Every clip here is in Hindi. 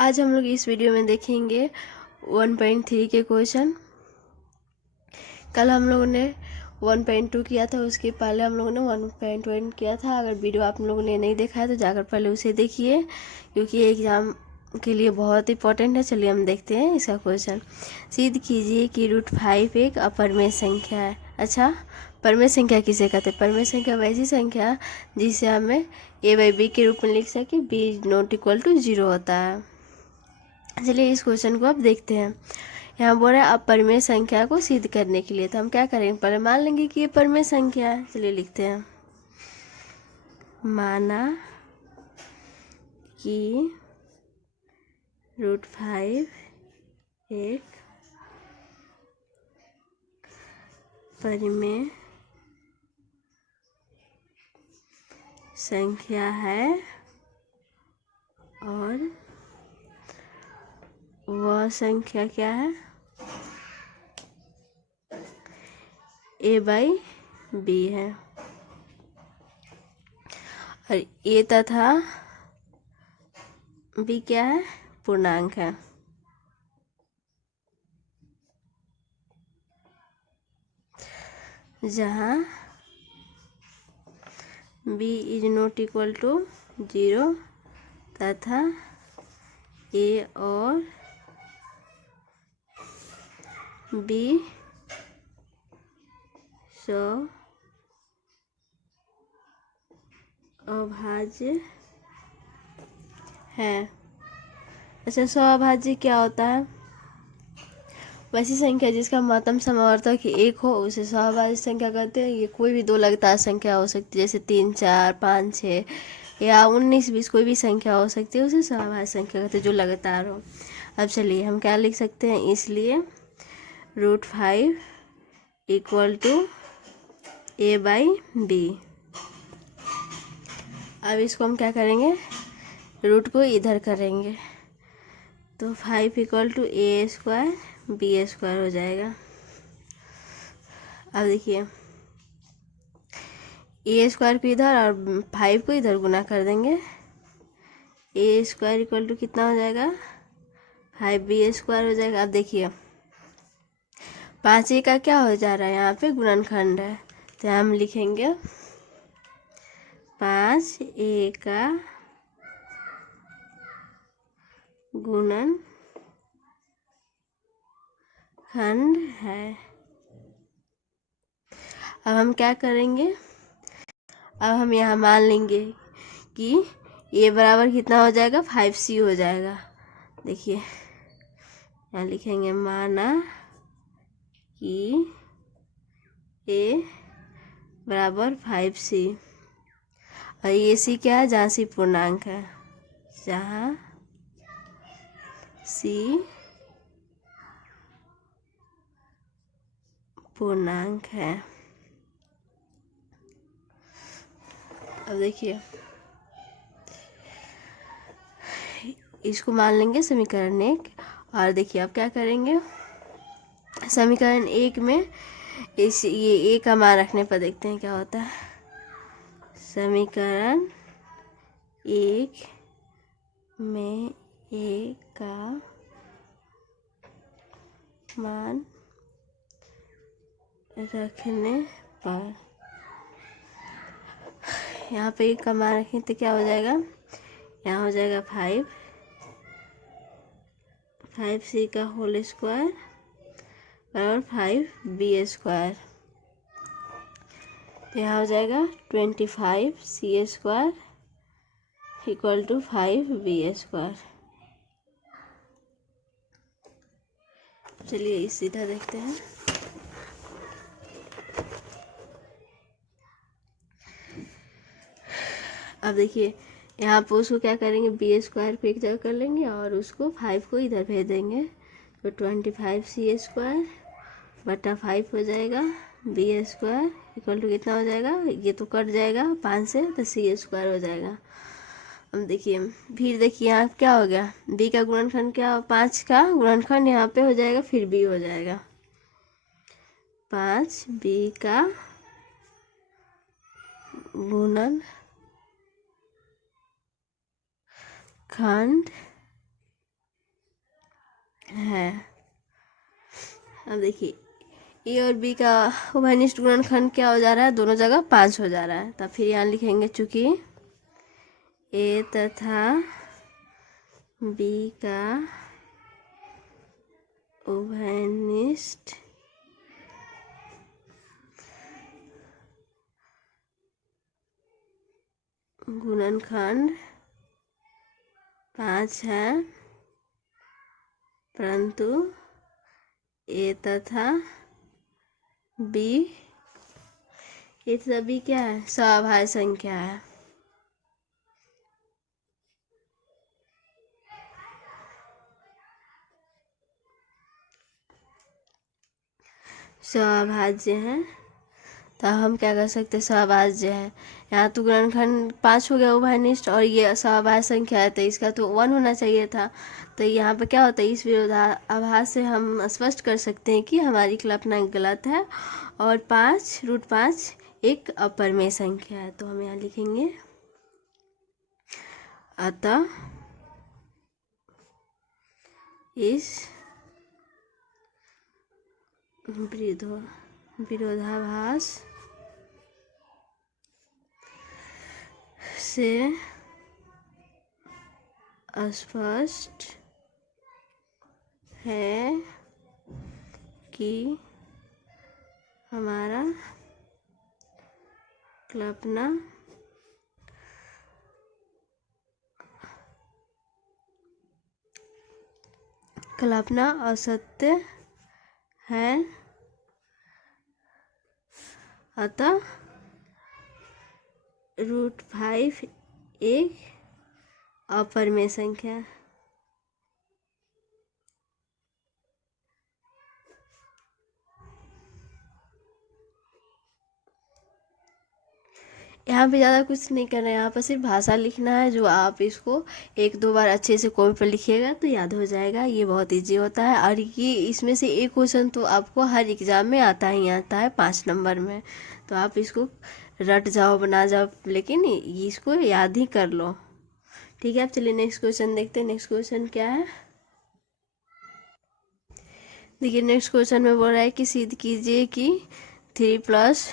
आज हम लोग इस वीडियो में देखेंगे 1.3 के क्वेश्चन। कल हम लोगों ने 1.2 किया था, उसके पहले हम लोगों ने 1.1 किया था। अगर वीडियो आप लोगों ने नहीं देखा है तो जाकर पहले उसे देखिए, क्योंकि एग्ज़ाम के लिए बहुत इंपॉर्टेंट है। चलिए हम देखते हैं इसका क्वेश्चन। सिद्ध कीजिए कि √5 एक अपरिमेय संख्या है। अच्छा, परिमेय संख्या किसे कहते हैं? परिमेय संख्या वैसी संख्या जिसे हमें a/b के रूप में लिख सके, b ≠ 0 होता है। चलिए इस क्वेश्चन को अब देखते हैं। यहाँ बोल रहा है अपरिमेय संख्या को सिद्ध करने के लिए, तो हम क्या करेंगे, पहले मान लेंगे कि ये परिमेय संख्या है। चलिए लिखते हैं, माना कि √5 एक परिमेय संख्या है और वह संख्या क्या है, a/b है, और a तथा b क्या है, पूर्णांक है। जहाँ b ≠ 0 तथा a और b अभाज्य है। अच्छा, अभाज्य क्या होता है? वैसी संख्या जिसका महत्तम समवर्तक 1 हो उसे अभाज्य संख्या कहते हैं। ये कोई भी दो लगातार संख्या हो सकती है, जैसे 3, 4, 5, 6 या 19, 20, कोई भी संख्या हो सकती है, उसे अभाज्य संख्या कहते हैं, जो लगातार हो। अब चलिए हम क्या लिख सकते हैं, इसलिए √5 = a/b। अब इसको हम क्या करेंगे, रूट को इधर करेंगे, तो 5 = a² b² हो जाएगा। अब देखिए, a² को इधर और 5 को इधर गुना कर देंगे, a² = कितना हो जाएगा, 5b² हो जाएगा। अब देखिए 5a का क्या हो जा रहा है, यहाँ पे गुणनखंड है, तो हम लिखेंगे 5a का गुणनखंड है। अब हम क्या करेंगे, अब हम यहाँ मान लेंगे कि a बराबर कितना हो जाएगा, 5c हो जाएगा। देखिए यहाँ लिखेंगे, माना कि a बराबर 5c, और ये c क्या है, जहाँ c पूर्णांक है, जहाँ c पूर्णांक है। अब देखिए इसको मान लेंगे समीकरण 1, और देखिए अब क्या करेंगे, समीकरण 1 में ये a का मान रखने पर देखते हैं क्या होता है। समीकरण 1 में a का मान रखने पर, यहाँ पे a का मान रखें तो क्या हो जाएगा, यहाँ हो जाएगा 5c का होल स्क्वायर बराबर 5b², तो यहाँ हो जाएगा 25c² = 5b²। चलिए इस सीधा देखते हैं। अब देखिए यहाँ पर उसको क्या करेंगे, b² पे एक जगह कर लेंगे और उसको 5 को इधर भेज देंगे, तो 25c² बटा 5 हो जाएगा, b² = कितना हो जाएगा, ये तो कट जाएगा 5 से, तो c² हो जाएगा। अब देखिए फिर देखिए यहाँ क्या हो गया, b का गुणनखंड क्या, 5 का गुणनखंड यहाँ पे हो जाएगा, फिर b हो जाएगा, 5b का गुणनखंड है। अब देखिए ए और बी का उभयनिष्ठ गुणनखंड क्या हो जा रहा है, दोनों जगह 5 हो जा रहा है। तब फिर यहाँ लिखेंगे चूँकि ए तथा बी का उभयनिष्ठ गुणनखंड 5 है, परंतु ए तथा बी, ए तथा बी क्या है, सभाज्य संख्या है। सभाज्य है, तो हम क्या कर सकते हैं, सभाज्य है। यहाँ तो गुणनखंड 5 हो गया उभयनिष्ठ, और ये सभाज्य संख्या है तो इसका तो 1 होना चाहिए था। तो यहाँ पे क्या होता है, इस विरोधाभास से हम स्पष्ट कर सकते हैं कि हमारी कल्पना गलत है और 5√5 एक अपरिमेय संख्या है। तो हम यहाँ लिखेंगे अतः इस विरोधाभास से स्पष्ट है कि हमारा कल्पना असत्य है, अतः √5 एक अपरिमेय संख्या है। यहाँ पे ज़्यादा कुछ नहीं करना है, यहाँ पर सिर्फ भाषा लिखना है, जो आप इसको 1-2 बार अच्छे से कॉपी पर लिखिएगा तो याद हो जाएगा। ये बहुत इजी होता है, और ये इसमें से एक क्वेश्चन तो आपको हर एग्ज़ाम में आता ही आता है 5 नंबर में। तो आप इसको रट जाओ बना जाओ, लेकिन इसको याद ही कर लो। ठीक है, अब चलिए नेक्स्ट क्वेश्चन देखते हैं। नेक्स्ट क्वेश्चन क्या है, देखिए नेक्स्ट क्वेश्चन में बोल रहा है कि सिद्ध कीजिए कि 3 +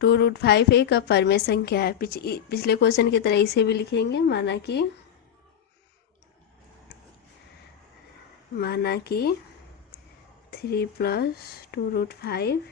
2√5 एक अपरिमेय संख्या है। पिछले क्वेश्चन की तरह इसे भी लिखेंगे, माना कि 3 + 2√5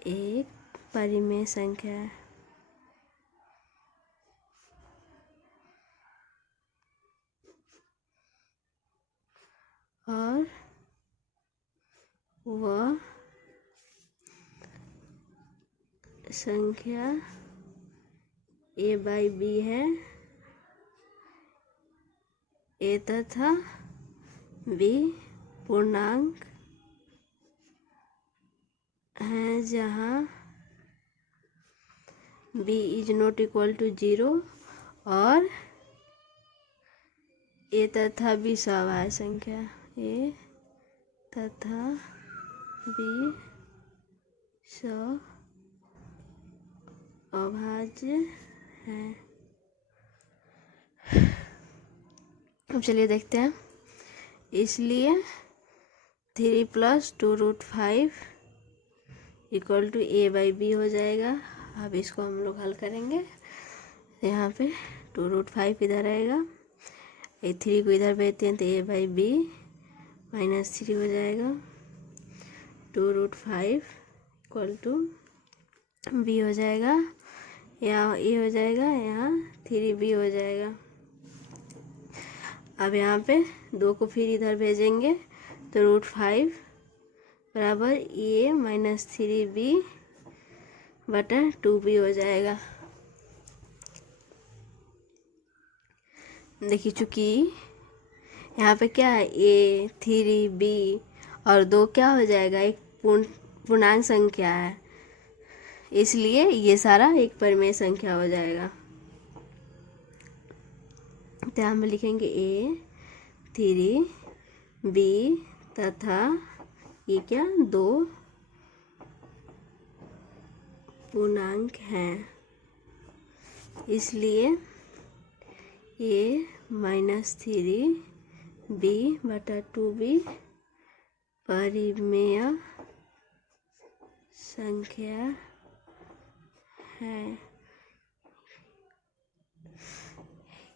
एक परिमेय संख्या है। और वह संख्या a/b है, a तथा b पूर्णांक है, जहाँ b ≠ 0 और a तथा b सभाज्य संख्या, a तथा b अभाज्य है। अब चलिए देखते हैं, इसलिए 3 + 2√5 = a/b हो जाएगा। अब इसको हम लोग हल करेंगे। यहाँ पे 2√5 इधर आएगा, ये 3 को इधर भेजते हैं तो a/b -3 हो जाएगा। 2√5 = b हो जाएगा, यहाँ a हो जाएगा, यहाँ 3b हो जाएगा। अब यहाँ पे 2 को फिर इधर भेजेंगे तो √5 बराबर a - 3b/2b हो जाएगा। देखिए चूँकि यहाँ पे क्या है, a 3b और 2 क्या हो जाएगा, एक पूर्णांक संख्या है, इसलिए ये सारा एक परिमेय संख्या हो जाएगा। तो हम लिखेंगे a 3b तथा ये क्या, 2 पूर्णांक हैं, इसलिए a - 3 b/2b परिमेय संख्या है।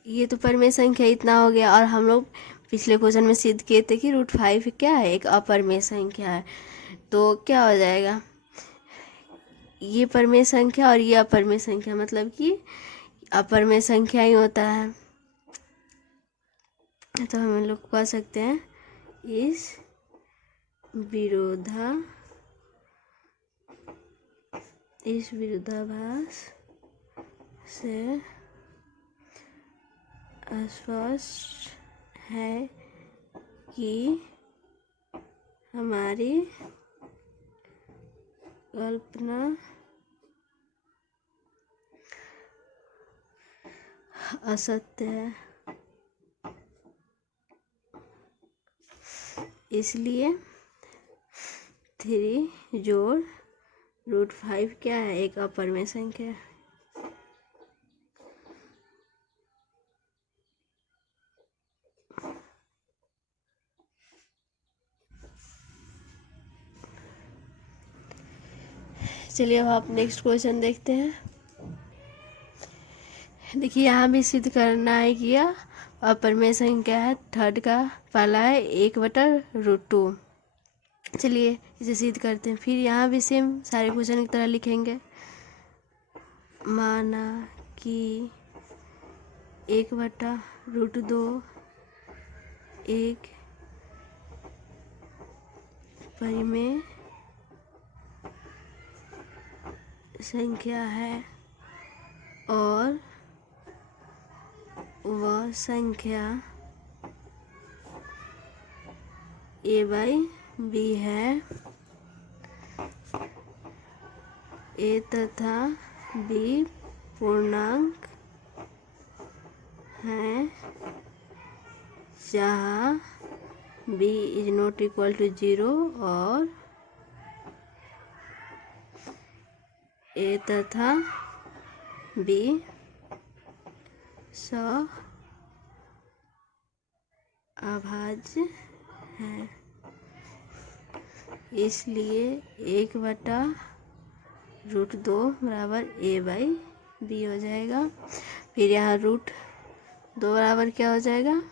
ये तो परिमेय संख्या इतना हो गया। और हम लोग पिछले क्वेश्चन में सिद्ध किए थे कि √5 क्या है, एक अपरिमेय संख्या है। तो क्या हो जाएगा, ये परिमेय संख्या और ये अपरिमेय संख्या, मतलब कि अपरिमेय संख्या ही होता है। तो हम लोग कह सकते हैं इस विरोधाभास से स्पष्ट है कि हमारी कल्पना असत्य है, इसलिए 3 जोड़ √5 क्या है, एक अपरिमेय संख्या है। चलिए अब आप नेक्स्ट क्वेश्चन देखते हैं। देखिए यहाँ भी सिद्ध करना है कि यह अपरिमेय संख्या है। थर्ड का पहला है 1/√2। चलिए इसे सिद्ध करते हैं। फिर यहाँ भी सेम सारे क्वेश्चन की तरह लिखेंगे। माना कि 1/√2 एक परिमेय संख्या है और वह संख्या a/b है। a तथा b पूर्णांक हैं जहाँ b ≠ 0 और a तथा b अभाज्य है। इसलिए 1/√2 बराबर a/b हो जाएगा। फिर यहाँ √2 बराबर क्या हो जाएगा,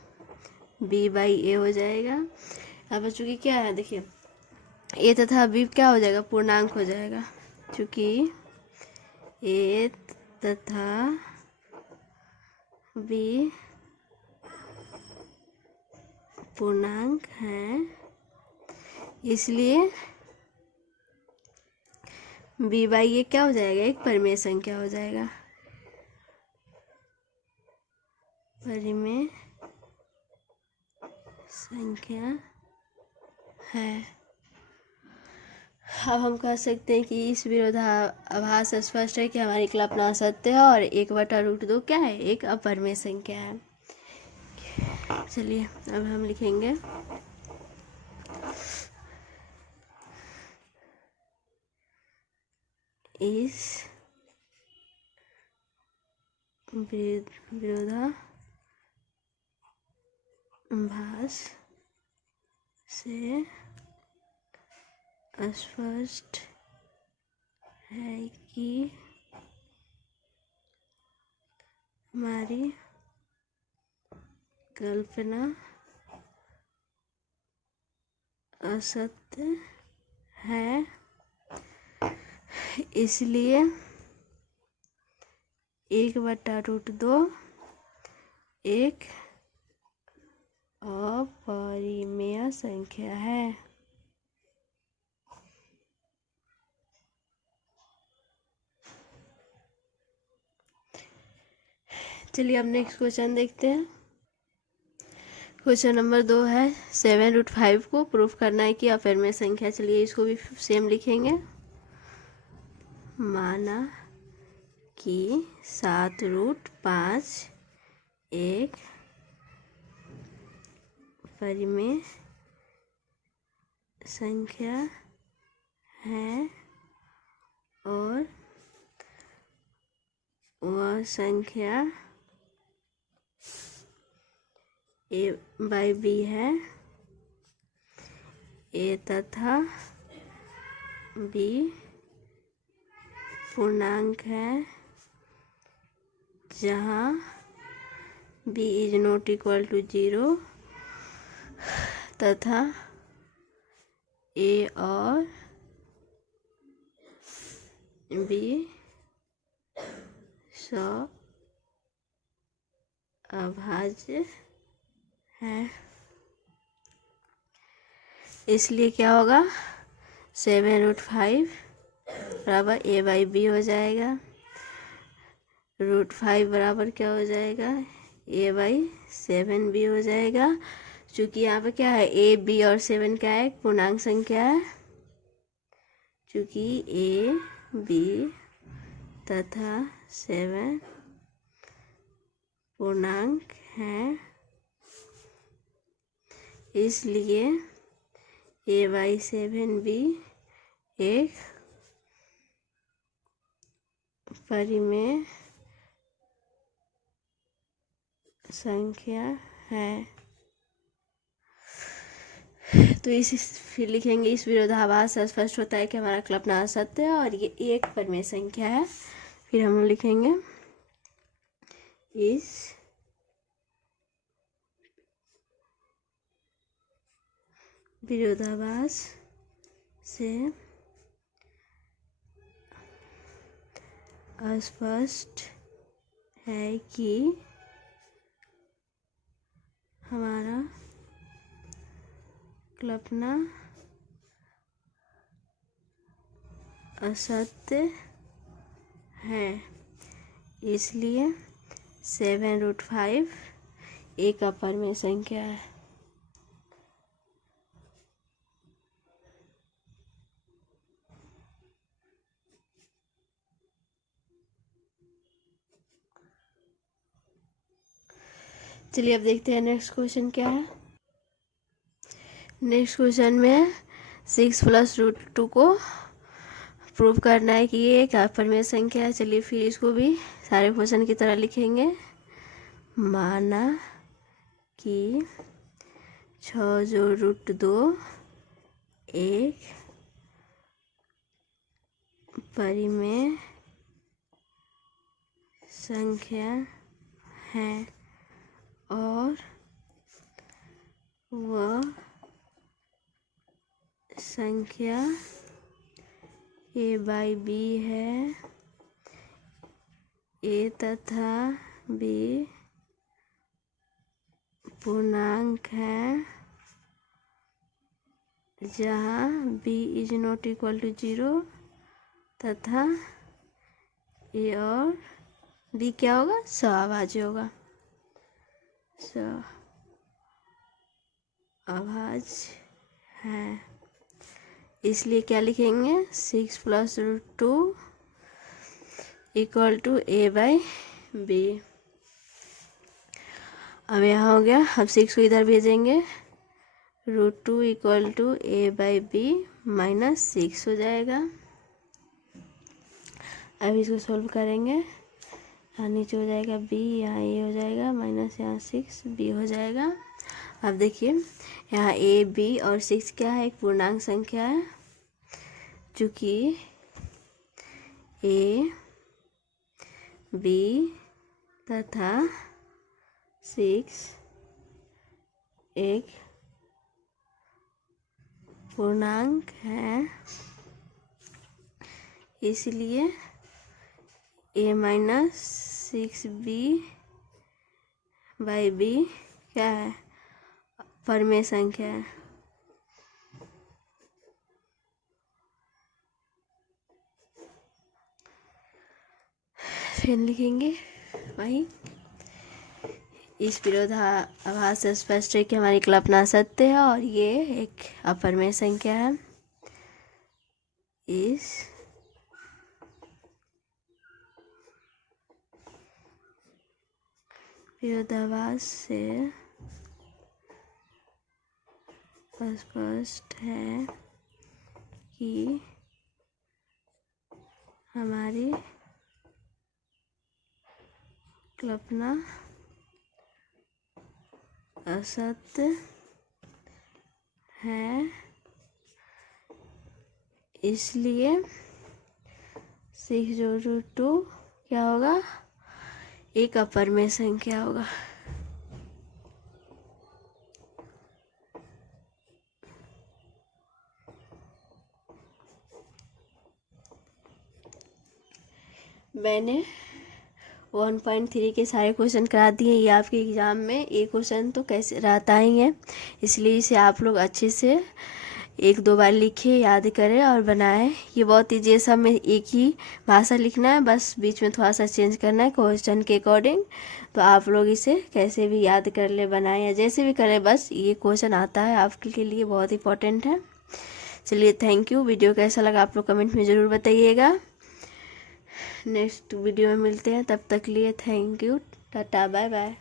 b/a हो जाएगा। अब चूँकि क्या है, देखिए a तथा b क्या हो जाएगा, पूर्णांक हो जाएगा। चूँकि a तथा b पूर्णांक हैं, इसलिए b/a क्या हो जाएगा, एक परिमेय संख्या हो जाएगा। परिमेय संख्या है। अब हम कह सकते हैं कि इस विरोधाभास से स्पष्ट है कि हमारी कल्पना सत्य है और 1/√2 क्या है, एक अपरिमेय संख्या है। चलिए अब हम लिखेंगे इस विरोधाभास से स्पष्ट है कि हमारी कल्पना असत्य है, इसलिए 1/√2 एक अपरिमेय संख्या है। चलिए अब नेक्स्ट क्वेश्चन देखते हैं। क्वेश्चन नंबर 2 है 7√5 को प्रूफ करना है कि अपरिमेय संख्या। चलिए इसको भी सेम लिखेंगे। माना कि 7√5 एक परिमेय संख्या है और वह संख्या ए बाई बी है, ए तथा बी पूर्णांक है जहाँ B is not equal to 0 तथा ए और बी सौ अभाज्य है। इसलिए क्या होगा, 7√5 बराबर ए बाई बी हो जाएगा। √5 बराबर क्या हो जाएगा, ए बाई 7 बी हो जाएगा। चूँकि यहाँ पे क्या है, ए बी और 7 क्या है, पूर्णांक संख्या है। चूँकि ए बी तथा 7 पूर्णांक हैं, इसलिए ए बाई 7 भी एक परिमेय संख्या है। तो फिर लिखेंगे, इस विरोधाभास से स्पष्ट होता है कि हमारा कल्पना असत्य है और ये एक परिमेय संख्या है। फिर हम लिखेंगे, इस विरोधाभास से स्पष्ट है कि हमारा कल्पना असत्य है। इसलिए 7√5 एक अपरिमेय संख्या है। चलिए अब देखते हैं नेक्स्ट क्वेश्चन क्या है। नेक्स्ट क्वेश्चन में 6 + √2 को प्रूव करना है कि ये एक अपरिमेय संख्या है। चलिए फिर इसको भी सारे क्वेश्चन की तरह लिखेंगे। माना कि 6 जोड़ √2 एक परिमेय संख्या है और वह संख्या ए बाई बी है। ए तथा बी पूर्णांक है जहाँ B is not equal to 0 तथा ए और बी क्या होगा, सहअभाज्य होगा। सहअभाज्य है, इसलिए क्या लिखेंगे, 6 + √2 = ए बाई बी। अब यहाँ हो गया, अब 6 को इधर भेजेंगे, √2 = ए बाई बी -6 हो जाएगा। अब इसको सोल्व करेंगे, यहाँ नीचे हो जाएगा b, यहाँ a हो जाएगा माइनस, यहाँ 6b हो जाएगा। अब देखिए यहाँ a, b और 6 क्या है, एक पूर्णांक संख्या है। चूँकि a, b तथा 6 एक पूर्णांक है, इसलिए a -6b बाई b क्या है, परिमेय संख्या है। फिर लिखेंगे वही, इस विरोधाभास से स्पष्ट है कि हमारी कल्पना सत्य है और ये एक अपरिमेय संख्या है। इस विरोधाभास से स्पष्ट है कि हमारी कल्पना असत्य है, इसलिए 6 जोड़ 2 क्या होगा, एक अपरमेय संख्या होगा। मैंने 1.3 के सारे क्वेश्चन करा दिए। ये आपके एग्ज़ाम में एक क्वेश्चन तो कैसे रहता ही है, इसलिए इसे आप लोग अच्छे से 1-2 बार लिखिए, याद करें और बनाएं। ये बहुत ईजी है, सब में एक ही भाषा लिखना है, बस बीच में थोड़ा सा चेंज करना है क्वेश्चन के अकॉर्डिंग। तो आप लोग इसे कैसे भी याद कर ले, बनाएं या जैसे भी करें, बस ये क्वेश्चन आता है आपके लिए, बहुत इंपॉर्टेंट है। चलिए थैंक यू। वीडियो कैसा लगा आप लोग कमेंट में ज़रूर बताइएगा। नेक्स्ट वीडियो में मिलते हैं, तब तक लिए thank you, tata bye bye.